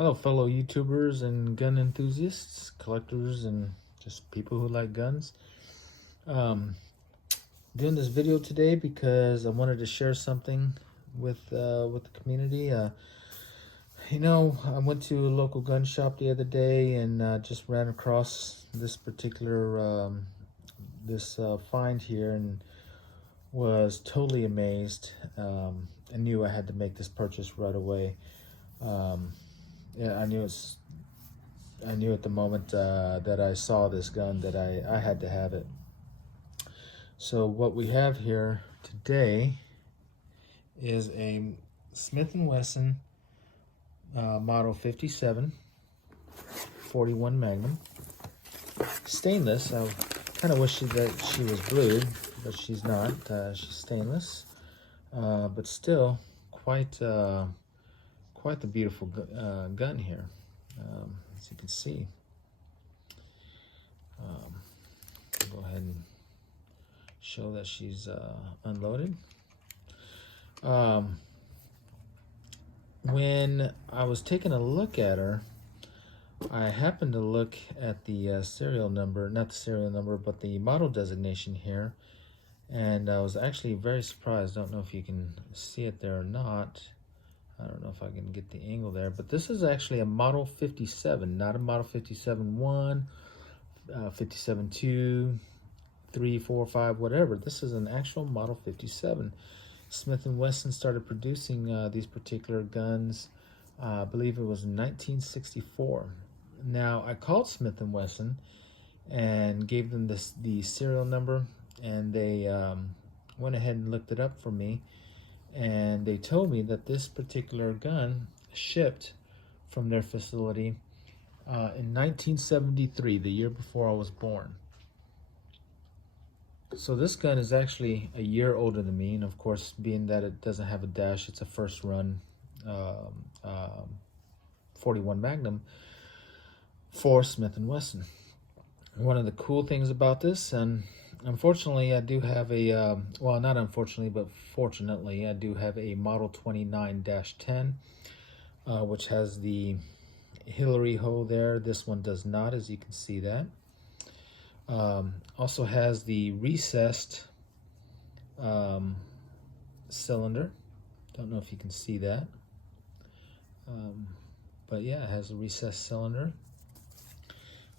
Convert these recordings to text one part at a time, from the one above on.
Hello, fellow YouTubers and gun enthusiasts, collectors, and just people who like guns. Um, Doing this video today because I wanted to share something with the community. I went to a local gun shop the other day and just ran across this particular find here and was totally amazed. I knew I had to make this purchase right away. Yeah, I knew at the moment that I saw this gun that I had to have it. So what we have here today is a Smith & Wesson Model 57 41 Magnum. Stainless. I kind of wish that she was blued, but she's not. She's stainless, but still quite the beautiful gun here, as you can see. Go ahead and show that she's unloaded. When I was taking a look at her, I happened to look at the serial number, not the serial number, but the model designation here, and I was actually very surprised. Don't know if you can see it there or not. I don't know if I can get the angle there, but this is actually a Model 57, not a Model 57-1, 57-2, 3, 4, 5, whatever. This is an actual Model 57. Smith & Wesson started producing these particular guns, I believe it was in 1964. Now, I called Smith & Wesson and gave them the serial number, and they went ahead and looked it up for me, and they told me that this particular gun shipped from their facility in 1973, the year before I was born. So this gun is actually a year older than me, and of course, being that it doesn't have a dash, it's a first run 41 Magnum for Smith & Wesson. One of the cool things about this, and unfortunately I do have a, well, not unfortunately, but fortunately, I do have a Model 29-10, which has the Hillary hole there. This one does not, as you can see that. Also has the recessed cylinder. Don't know if you can see that. But yeah, it has a recessed cylinder.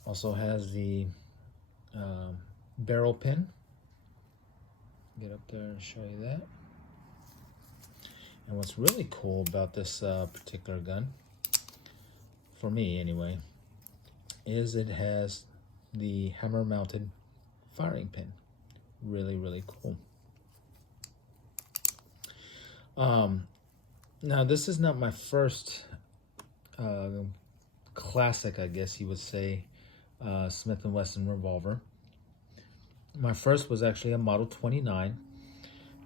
Also has the barrel pin. Get up there and show you that. And what's really cool about this particular gun, for me anyway, is it has the hammer mounted firing pin. Really, really cool. Now this is not my first classic, I guess you would say, Smith & Wesson revolver. My first was actually a Model 29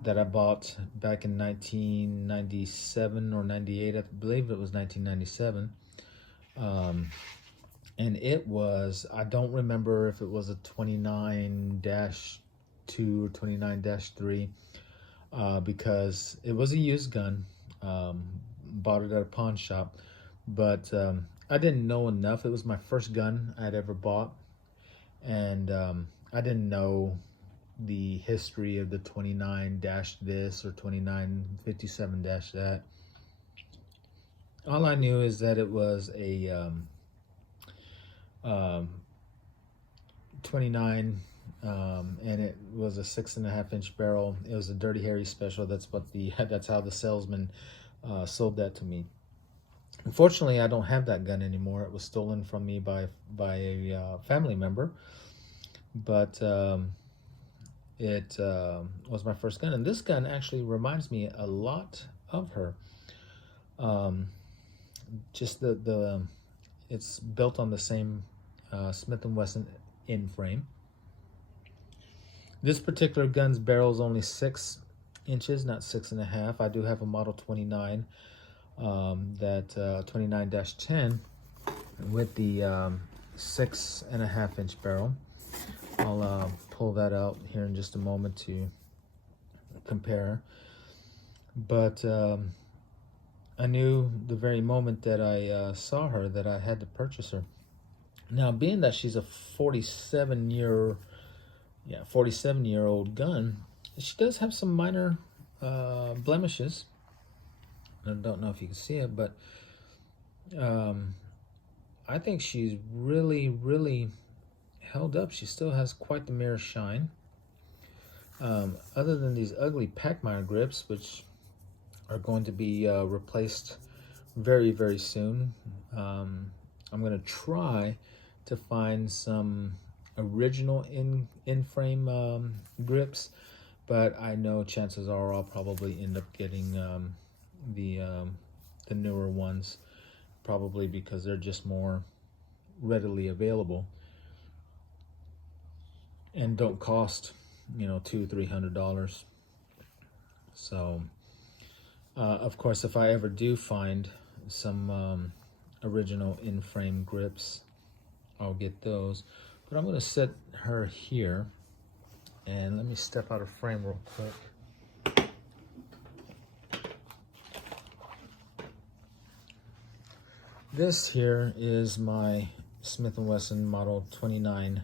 that I bought back in 1997 or 98. I believe it was 1997. And it was, I don't remember if it was a 29-2 or 29-3, because it was a used gun. Bought it at a pawn shop, but I didn't know enough. It was my first gun I'd ever bought, and I didn't know the history of the 29-this or 29-57-that. All I knew is that it was a 29, and it was a 6.5-inch barrel. It was a Dirty Harry special. That's how the salesman sold that to me. Unfortunately, I don't have that gun anymore. It was stolen from me by a family member, but it was my first gun, and this gun actually reminds me a lot of her. Just it's built on the same Smith & Wesson in frame. This particular gun's barrel is only 6 inches, not 6.5. I do have a Model 29, that 29-10 with the 6.5-inch barrel. I'll pull that out here in just a moment to compare. But I knew the very moment that I saw her that I had to purchase her. Now, being that she's a 47-year-old gun, she does have some minor blemishes. I don't know if you can see it, but um, I think she's really, really held up. She still has quite the mirror shine. Other than these ugly Pachmeyer grips, which are going to be replaced very, very soon, I'm going to try to find some original in-frame grips, but I know chances are I'll probably end up getting the newer ones, probably because they're just more readily available and don't cost, you know, $200-300. So of course, if I ever do find some original in-frame grips, I'll get those. But I'm going to set her here, and let me step out of frame real quick. This here is my Smith & Wesson Model 29-10.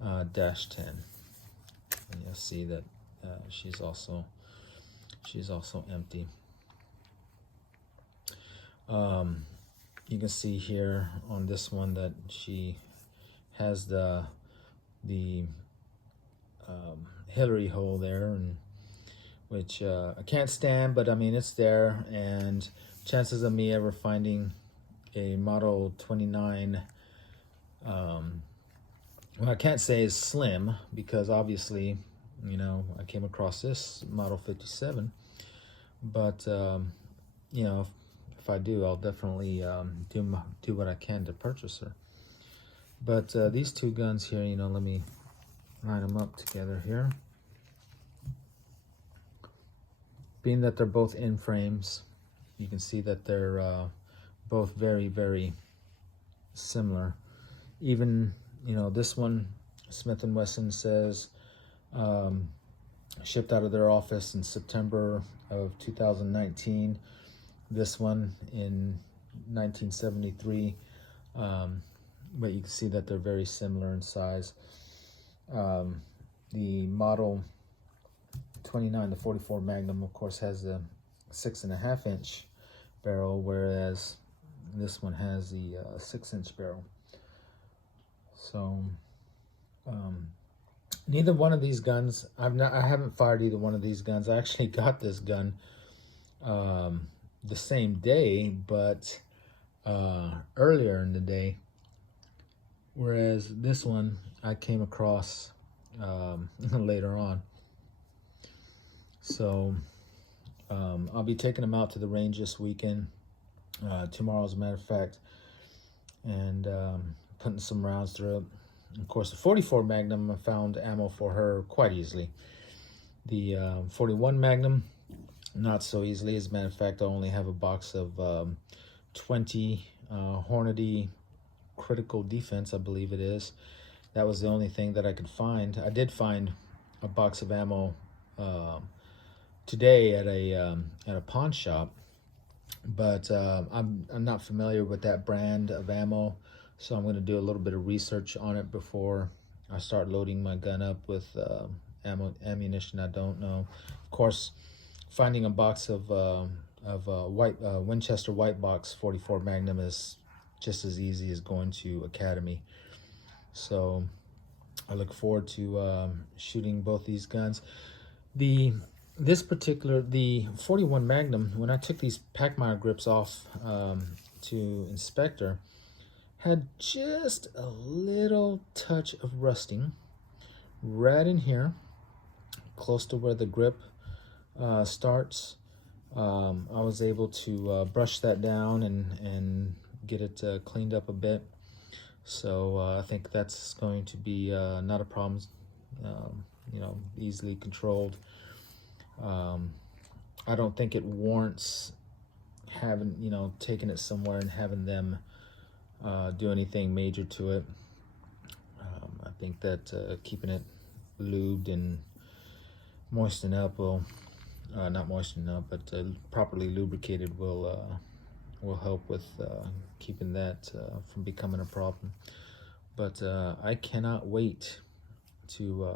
And you'll see that she's also empty. You can see here on this one that she has the Hillary hole there, and which I can't stand, but I mean it's there, and chances of me ever finding a Model 29, well, I can't say is slim, because obviously, you know, I came across this Model 57, but you know, if I do, I'll definitely do what I can to purchase her. But these two guns here, you know, let me line them up together here. Being that they're both in frames, you can see that they're both very, very similar. Even, you know, this one, Smith & Wesson says shipped out of their office in September of 2019. This one in 1973. But you can see that they're very similar in size. The Model 29 to 44 Magnum, of course, has a 6.5-inch barrel, whereas this one has the 6-inch barrel. So neither one of these guns, I haven't fired either one of these guns. I actually got this gun the same day, but earlier in the day, whereas this one I came across later on. So I'll be taking them out to the range this weekend, tomorrow as a matter of fact, and putting some rounds through it. Of course, the 44 Magnum, I found ammo for her quite easily. The 41 Magnum, not so easily. As a matter of fact, I only have a box of 20 Hornady Critical Defense, I believe it is. That was the only thing that I could find. I did find a box of ammo today at a pawn shop, but I'm not familiar with that brand of ammo, so I'm going to do a little bit of research on it before I start loading my gun up with ammunition I don't know. Of course, finding a box of Winchester White Box 44 Magnum is just as easy as going to Academy. So I look forward to shooting both these guns. The 41 Magnum, when I took these Pachmeyer grips off to inspect her, had just a little touch of rusting right in here, close to where the grip starts. I was able to brush that down and get it cleaned up a bit. So I think that's going to be not a problem, you know, easily controlled. I don't think it warrants having, you know, taking it somewhere and having them do anything major to it. I think that keeping it lubed and moistened up will not moistened up, but properly lubricated will help with keeping that from becoming a problem. But I cannot wait to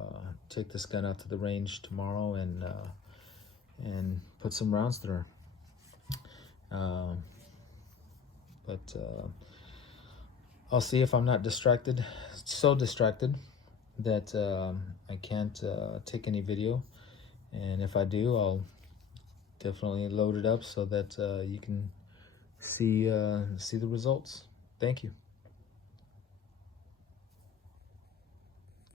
take this gun out to the range tomorrow and put some rounds through her. But I'll see if I'm not distracted, so distracted that I can't take any video. And if I do, I'll definitely load it up so that you can see the results. Thank you.